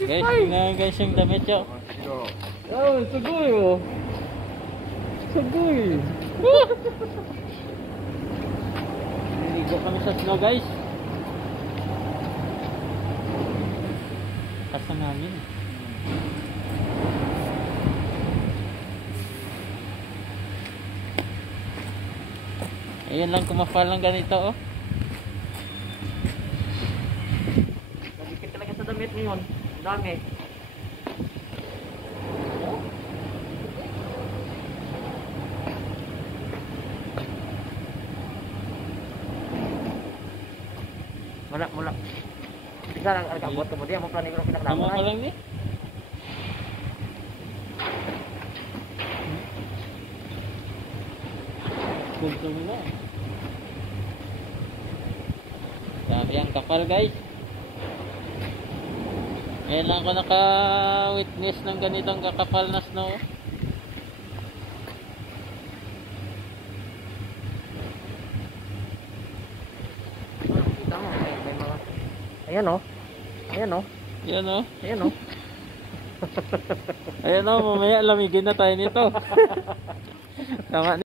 Guys, tingnan guys yung damit yo. Oh, sugoy oh. Sugoy. Niligo kami sa snow guys. Kasa namin. Ayun lang kumafal ng ganito oh. Nagikit talaga sa damit ngayon. Dami. Mula. Tingnan ang agabot mo dia mo plano ko Tama pinakalaman. ka lang ni. Kuntong na. Sabi ang kapal guys. Ngayon lang ako naka-witness ng ganitong kakapal na snow. Tama, may mga ayan oh. Ayan oh. Yan o. Ayan oh. Ayan o, mamaya lamigin na tayo nito. Tama.